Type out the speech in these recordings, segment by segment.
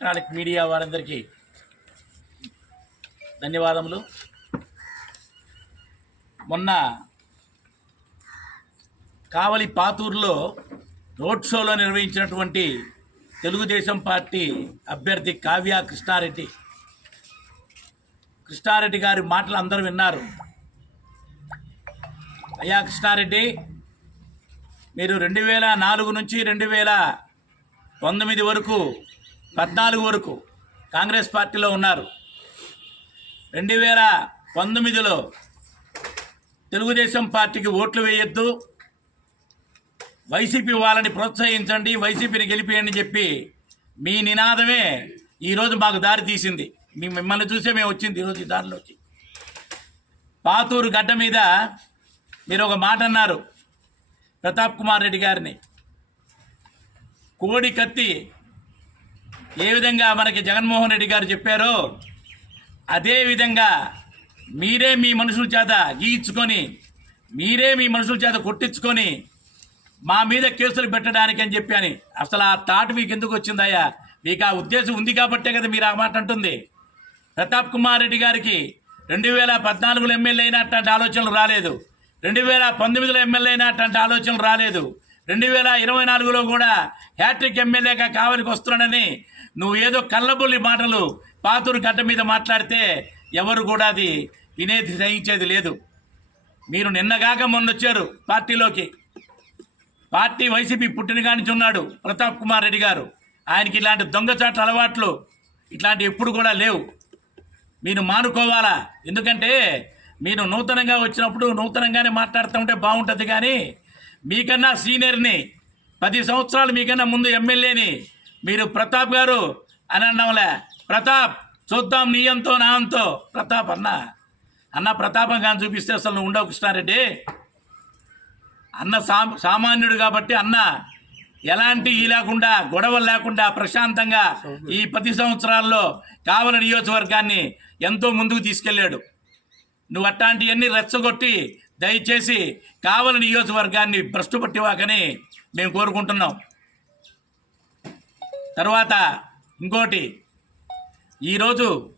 Electronic media వారందరికీ ధన్యవాదములు. మొన్న కావలి పాతూరులో రోడ్ షోలో నిర్వహించినటువంటి తెలుగుదేశం పార్టీ అభ్యర్థి కావ్య కృష్ణారెడ్డి. కృష్ణారెడ్డి గారి మాటలు అందరూ విన్నారు. అయ్యా కృష్ణారెడ్డి మీరు రెండు వేల నాలుగు నుంచి రెండు వేల పంతొమ్మిది వరకు పద్నాలుగు వరకు కాంగ్రెస్ పార్టీలో ఉన్నారు. రెండు వేల పంతొమ్మిదిలో తెలుగుదేశం పార్టీకి ఓట్లు వేయొద్దు. వైసీపీ వాళ్ళని ప్రోత్సహించండి వైసీపీని గెలిపియండి అని చెప్పి మీ నినాదమే ఈరోజు మాకు దారి తీసింది. మీ మిమ్మల్ని చూసే మేము వచ్చింది ఈరోజు ఈ దారిలోకి. పాతూరు గడ్డ మీద మీరు ఒక మాట అన్నారు ప్రతాప్ కుమార్ రెడ్డి గారిని. కోడి కత్తి ఏ విధంగా మనకి జగన్మోహన్ రెడ్డి గారు చెప్పారో అదేవిధంగా మీరే మీ మనుషుల చేత గీయించుకొని మీరే మీ మనుషుల చేత కొట్టించుకొని మా మీద కేసులు పెట్టడానికి అని చెప్పి అని. అసలు ఆ థాట్ మీకు ఎందుకు వచ్చిందయ్యా? మీకు ఆ ఉద్దేశం ఉంది కాబట్టే కదా మీరు ఆ మాట అంటుంది. ప్రతాప్ కుమార్ రెడ్డి గారికి రెండు వేల పద్నాలుగులో ఎమ్మెల్యే అయినా అట్లాంటి ఆలోచనలు రాలేదు. రెండు వేల పంతొమ్మిదిలో ఎమ్మెల్యే అయినా అట్లాంటి ఆలోచనలు రాలేదు. రెండు వేల ఇరవై నాలుగులో కూడా హ్యాట్రిక్ ఎమ్మెల్యేగా కావలికి వస్తున్నాడని నువ్వు ఏదో కళ్ళబొల్లి మాటలు పాతూరు గడ్డ మీద మాట్లాడితే ఎవరు కూడా అది వినేది సహించేది లేదు. మీరు నిన్నగాక మొన్న వచ్చారు పార్టీలోకి. పార్టీ వైసీపీ పుట్టినగానించి ఉన్నాడు ప్రతాప్ కుమార్ రెడ్డి గారు. ఆయనకి ఇలాంటి దొంగచాట్ల అలవాట్లు ఇట్లాంటి ఎప్పుడు కూడా లేవు. మీరు మానుకోవాలా? ఎందుకంటే మీరు నూతనంగా వచ్చినప్పుడు నూతనంగానే మాట్లాడుతూ ఉంటే బాగుంటుంది కానీ మీకన్నా సీనియర్ని పది సంవత్సరాలు మీకన్నా ముందు ఎమ్మెల్యేని మీరు ప్రతాప్ గారు అని అన్నాంలే. ప్రతాప్ చూద్దాం నీయంతో నాంతో ప్రతాప్ అన్న. అన్న ప్రతాపం కానీ చూపిస్తే అసలు నువ్వు ఉండవు కృష్ణారెడ్డి. అన్న సా సామాన్యుడు కాబట్టి అన్న ఎలాంటి ఈ లేకుండా గొడవలు లేకుండా ప్రశాంతంగా ఈ పది సంవత్సరాల్లో కావల నియోజకవర్గాన్ని ఎంతో ముందుకు తీసుకెళ్ళాడు. నువ్వు అట్లాంటివన్నీ రెచ్చగొట్టి దయచేసి కావల నియోజకవర్గాన్ని భ్రష్టుపట్టివాకని మేము కోరుకుంటున్నాం. తర్వాత ఇంకోటి ఈరోజు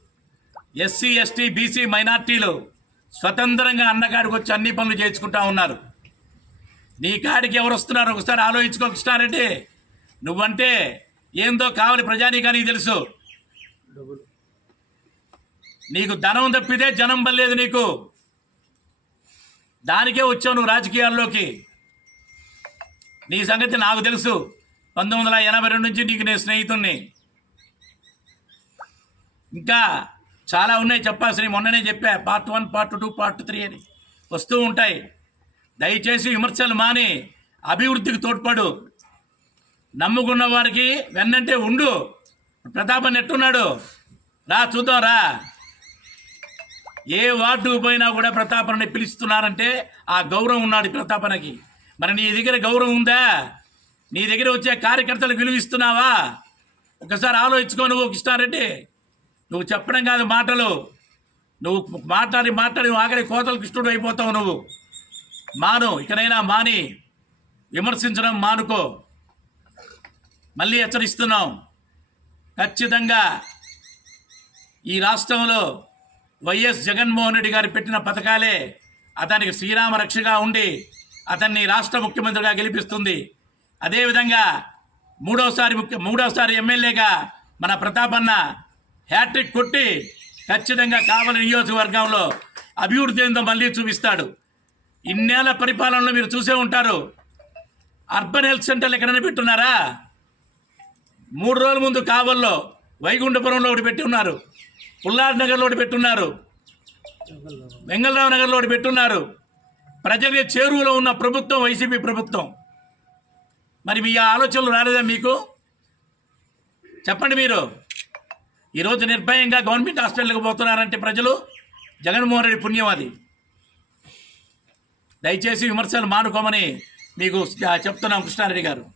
ఎస్సీ ఎస్టీ బీసీ మైనార్టీలు స్వతంత్రంగా అన్నగాడికి వచ్చి అన్ని పనులు చేయించుకుంటా ఉన్నారు. నీ కాడికి ఎవరు వస్తున్నారు ఒకసారి ఆలోచించుకో కృష్ణారెడ్డి. నువ్వంటే ఏందో కావాలి ప్రజానీకానికి తెలుసు. నీకు ధనం తప్పితే జనం బలేదు నీకు. దానికే వచ్చావు నువ్వు రాజకీయాల్లోకి. నీ సంగతి నాకు తెలుసు. పంతొమ్మిది వందల ఎనభై రెండు నుంచి నీకు నేను స్నేహితుణ్ణి. ఇంకా చాలా ఉన్నాయి చెప్పాల్సిన మొన్ననే చెప్పా part one part two part three అని. వస్తూ ఉంటాయి. దయచేసి విమర్శలు మాని అభివృద్ధికి తోడ్పడు. నమ్ముకున్న వారికి వెన్నంటే ఉండు. ప్రతాపన్ ఎట్టున్నాడు? రా చూద్దాం రా. ఏ వార్డు పోయినా కూడా ప్రతాపనని పిలుస్తున్నారంటే ఆ గౌరవం ఉన్నాడు ప్రతాపనకి. మరి నీ దగ్గర గౌరవం ఉందా? నీ దగ్గర వచ్చే కార్యకర్తలకు విలువిస్తున్నావా? ఒకసారి ఆలోచించుకో నువ్వు కృష్ణారెడ్డి. నువ్వు చెప్పడం కాదు మాటలు. నువ్వు మాట్లాడి మాట్లాడి నువ్వు ఆఖరి కోతలు కృష్ణుడు అయిపోతావు నువ్వు. మాను ఇకనైనా మాని విమర్శించడం మానుకో. మళ్ళీ హెచ్చరిస్తున్నాం. ఖచ్చితంగా ఈ రాష్ట్రంలో వైఎస్ జగన్మోహన్ రెడ్డి గారు పెట్టిన పథకాలే అతనికి శ్రీరామ రక్షగా ఉండి అతన్ని రాష్ట్ర ముఖ్యమంత్రిగా గెలిపిస్తుంది. అదేవిధంగా మూడోసారి ముఖ్య మూడోసారి ఎమ్మెల్యేగా మన ప్రతాపన్న హ్యాట్రిక్ కొట్టి ఖచ్చితంగా కావలి నియోజకవర్గంలో అభివృద్ధి ఏందో మళ్ళీ చూపిస్తాడు. ఇన్నేళ్ళ పరిపాలనలో మీరు చూసే ఉంటారు. అర్బన్ హెల్త్ సెంటర్లు ఎక్కడైనా పెట్టున్నారా? మూడు రోజుల ముందు కావల్లో వైకుంఠపురంలో ఒకటి పెట్టి ఉన్నారు. పుల్లార్ నగర్లోటి పెట్టున్నారు. వెంగళరావు నగర్లోటి పెట్టున్నారు. ప్రజల చేరువలో ఉన్న ప్రభుత్వం వైసీపీ ప్రభుత్వం. మరి మీ ఆలోచనలు రాలేదా మీకు? చెప్పండి మీరు. ఈరోజు నిర్భయంగా గవర్నమెంట్ హాస్పిటల్కి పోతున్నారంటే ప్రజలు జగన్మోహన్ రెడ్డి పుణ్యం అది దయచేసి విమర్శలు మానుకోమని మీకు చెప్తున్నాం కృష్ణారెడ్డి గారు.